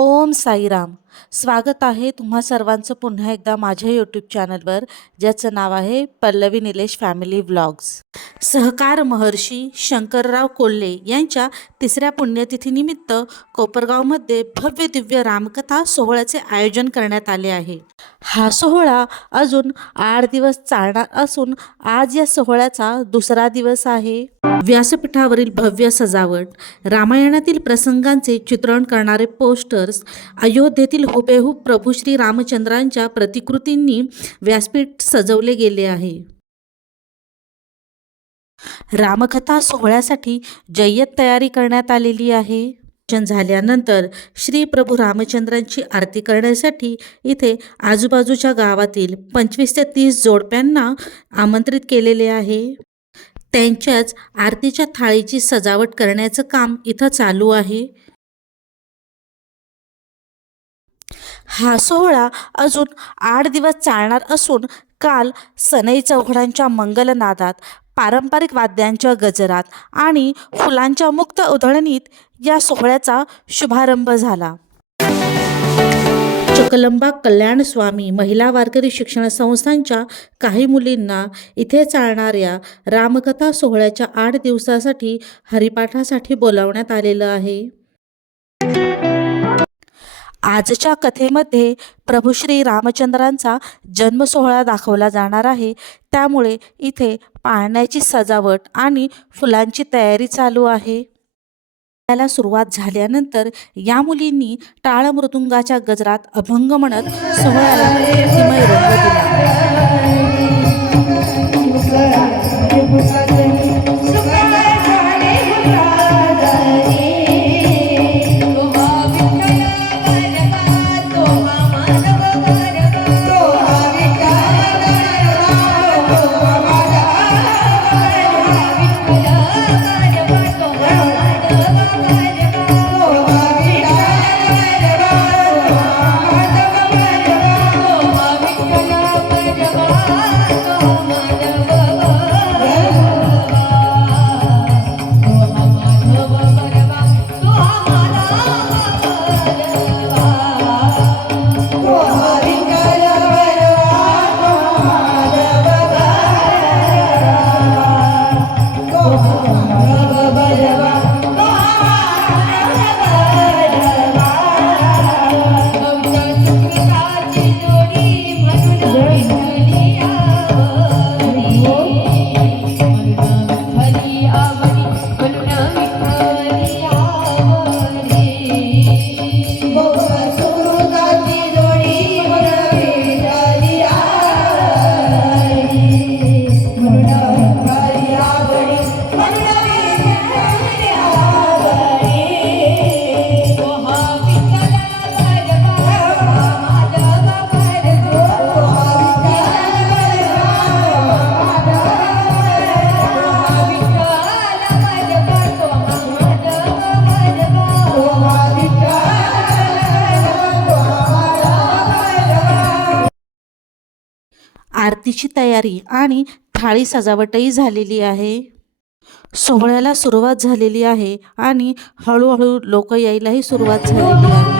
ஓம் சைராம் स्वागत आहे तुम्हा सर्वांचं पुन्हा एकदा माझ्या यूट्यूब चॅनलवर ज्याचं नाव आहे पल्लवी निलेश फॅमिली व्लॉग्स सहकार महर्षी शंकरराव कोल्हे यांच्या तिसऱ्या पुण्यतिथीनिमित्त कोपरगावमध्ये भव्य दिव्य रामकथा सोहळ्याचे आयोजन करण्यात आले आहे. हा सोहळा अजून आठ दिवस चालणार असून आज या सोहळ्याचा दुसरा दिवस आहे. व्यासपीठावरील भव्य सजावट रामायणातील प्रसंगांचे चित्रण करणारे पोस्टर्स अयोध्येतील हुबेहूब प्रभू श्री रामचंद्रांच्या प्रतिकृतींनी व्यासपीठ सजवले गेले आहे. रामकथा सोहळ्यासाठी जय्यत तयारी करण्यात आलेली आहे. झाल्यानंतर श्री प्रभू रामचंद्रांची आरती करण्यासाठी इथे आजूबाजूच्या गावातील पंचवीस ते तीस जोडप्यांना आमंत्रित केलेले आहे. त्यांच्याच आरतीच्या थाळीची सजावट करण्याचं काम इथं चालू आहे. हा सोहळा अजून आठ दिवस चालणार असून काल सनई चौघडांच्या मंगलनादात पारंपरिक वाद्यांच्या गजरात आणि फुलांच्या मुक्त उधळणीत या सोहळ्याचा शुभारंभ झाला. चकलंबा कल्याण स्वामी महिला वारकरी शिक्षण संस्थांच्या काही मुलींना इथे चालणाऱ्या रामकथा सोहळ्याच्या आठ दिवसासाठी हरिपाठासाठी बोलावण्यात आलेलं आहे. आजच्या कथेमध्ये प्रभू श्री रामचंद्रांचा जन्मसोहळा दाखवला जाणार आहे. त्यामुळे इथे पाळण्याची सजावट आणि फुलांची तयारी चालू आहे. त्याला सुरुवात झाल्यानंतर या मुलींनी टाळ मृदुंगाच्या गजरात अभंग म्हणत सोहळ्याला रंग दिला. आरतीची तयारी आणि थाळी सजावटही झालेली आहे. सोहळ्याला सुरुवात झालेली आहे आणि हळूहळू लोक यायलाही सुरुवात झालेली आहे.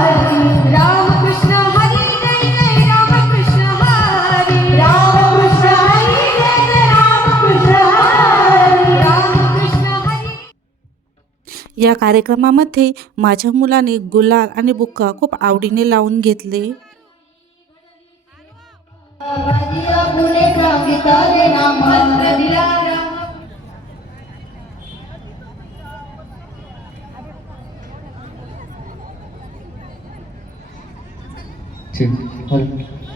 कार्यक्रमामध्ये माझ्या मुलाने गुलाल आणि बुक्का खूप आवडीने लावून घेतले. ठीक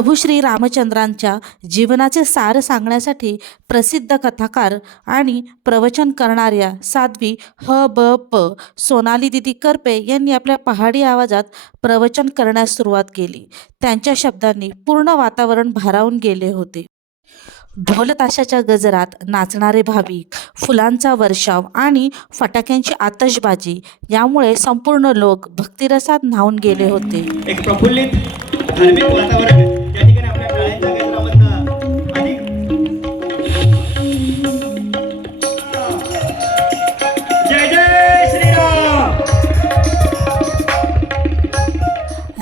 प्रभू श्री रामचंद्रांच्या जीवनाचे सार सांगण्यासाठी प्रसिद्ध कथाकार आणि प्रवचन करणाऱ्या साध्वी ह ब प सोनाली दिदी करपे यांनी आपल्या पहाडी आवाजात प्रवचन करण्यास सुरुवात केली. त्यांच्या शब्दांनी पूर्ण वातावरण भारावून गेले होते. ढोलताशाच्या गजरात नाचणारे भाविक फुलांचा वर्षाव आणि फटाक्यांची आतषबाजी यामुळे संपूर्ण लोक भक्तिरसात न्हावून गेले होते. एक प्रफुल्लित धार्मिक वातावरण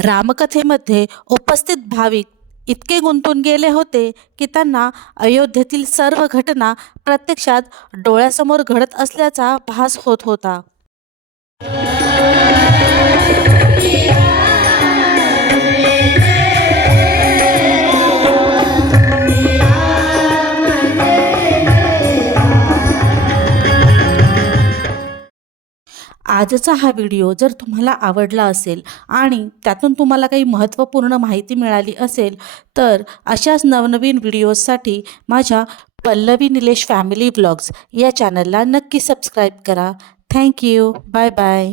रामकथेमध्ये उपस्थित भाविक इतके गुंतून गेले होते की त्यांना अयोध्येतील सर्व घटना प्रत्यक्षात डोळ्यासमोर घडत असल्याचा भास होत होता. आजचा हा व्हिडिओ जर तुम्हाला आवडला असेल आणि त्यातून तुम्हाला काही महत्त्वपूर्ण माहिती मिळाली असेल तर अशाच नवनवीन व्हिडिओजसाठी माझ्या पल्लवी निलेश फॅमिली ब्लॉग्स या चॅनलला नक्की सबस्क्राईब करा. Thank you bye bye